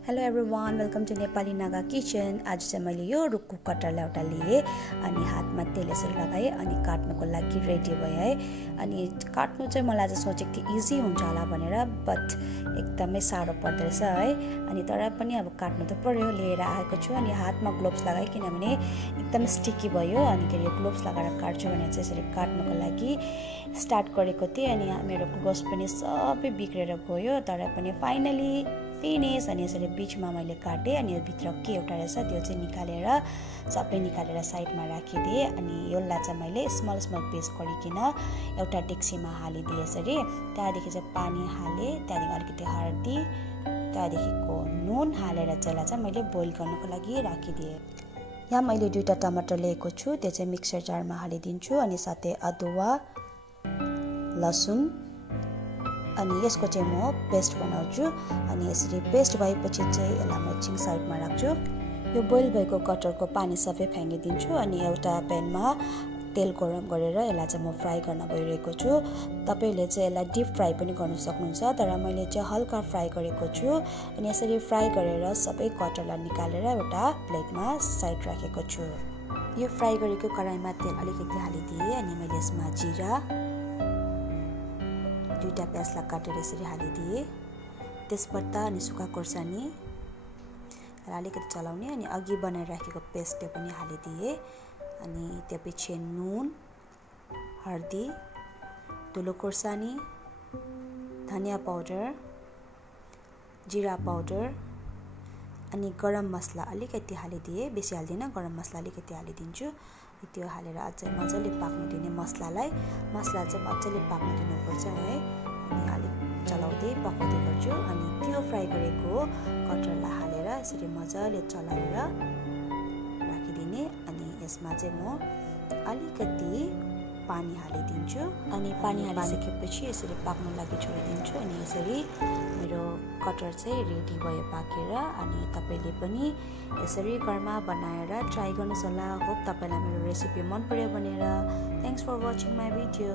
Hello everyone, welcome to Nepali Naga kitchen. आज चाहिँ मैले यो रुखको कटरलाई एउटा लिएँ अनि हातमा तेल यसरी लगाएँ अनि काट्नुको लागि रेडी भएँ है। अनि काट्नु चाहिँ मलाई आज सोचेको थिएँ इजी हुन्छ होला भनेर, बट एकदमै साह्रो पर्दो रहेछ है। अनि तर पनि अब काट्नु त पर्यो, लिएर आएको छु। अनि हातमा ग्लोभ्स लगाएँ किनभने एकदम स्टिकी भयो। अनि यो ग्लोभ्स लगाएर काट्छु भनेर चाहिँ यसरी काट्नुको लागि स्टार्ट गरेको थिएँ। अनि मेरो ग्लोभ्स पनि सबै बिग्रेर गयो, तर पनि फाइनली फिनिस। अनि यसरी बिचमा मैले काटेँ अनि भित्र के एउटा रहेछ त्यो चाहिँ सबै निकालेर साइडमा राखिदिएँ। अनि यसलाई चाहिँ मैले स्मल पिस गरिकन एउटा डेक्सीमा हालिदिएँ यसरी। त्यहाँदेखि चाहिँ पानी हालेँ, त्यहाँदेखि अलिकति हर्दी, त्यहाँदेखिको नुन हालेर चाहिँ यसलाई चाहिँ मैले बोइल गर्नुको लागि राखिदिएँ। यहाँ मैले 2टा टमाटर लिएको छु, त्यो चाहिँ मिक्सर जारमा हालिदिन्छु। अनि साथै अदुवा, लसुन, अनि यसको चाहिँ म पेस्ट बनाउँछु। अनि यसरी पेस्ट भएपछि चाहिँ यसलाई म एकछिन साइडमा राख्छु। यो बोइल भएको कटरको पानी सबै फ्याँकिदिन्छु। अनि एउटा प्यानमा तेल गरम गरेर यसलाई चाहिँ म फ्राई गर्न गइरहेको छु। तपाईँले चाहिँ यसलाई डिप फ्राई पनि गर्न सक्नुहुन्छ, तर मैले चाहिँ हल्का फ्राई गरेको छु। अनि यसरी फ्राई गरेर सबै कटरलाई निकालेर एउटा प्लेटमा साइड राखेको छु। यो फ्राई गरेको कराईमा तेल अलिकति हालिदिएँ। अनि मैले यसमा जिरा, 2टा प्याजलाई काटेर यसरी हालिदिएँ, तेजपत्ता अनि सुक्खा खोर्सानी अलिकति चलाउने। अनि अघि बनाएर राखेको पेस्ट त्यो पनि हालिदिएँ। अनि त्यसपछि नुन, हर्दी, धुलो खोर्सानी, धनिया पाउडर, जिरा पाउडर अनि गरम मसला अलिकति हालिदिएँ, बेसी हाल्दिनँ, गरम मसला अलिकति हालिदिन्छु। त्यो हालेर अझै मजाले पाक्नु दिने मसला चाहिँ मजाले पाक्नु दिनुपर्छ है। अनि अलिक चलाउँदै पकाउँदै गर्छु। अनि त्यो फ्राई गरेको कटरलाई हालेर यसरी मजाले चलाएर राखिदिने। अनि यसमा चाहिँ म अलिकति पानी हालिदिन्छु। अनि पानी हालिसकेपछि यसरी पाक्नु लागि छोडिदिन्छु। अनि यसरी मेरो कटर चाहिँ रेडी भयो पाकेर। अनि तपाईँले पनि यसरी घरमा बनाएर ट्राई गर्नुहोस् होला। होप तपाईँलाई मेरो रेसिपी मन पर्यो भनेर। Thanks for watching my video.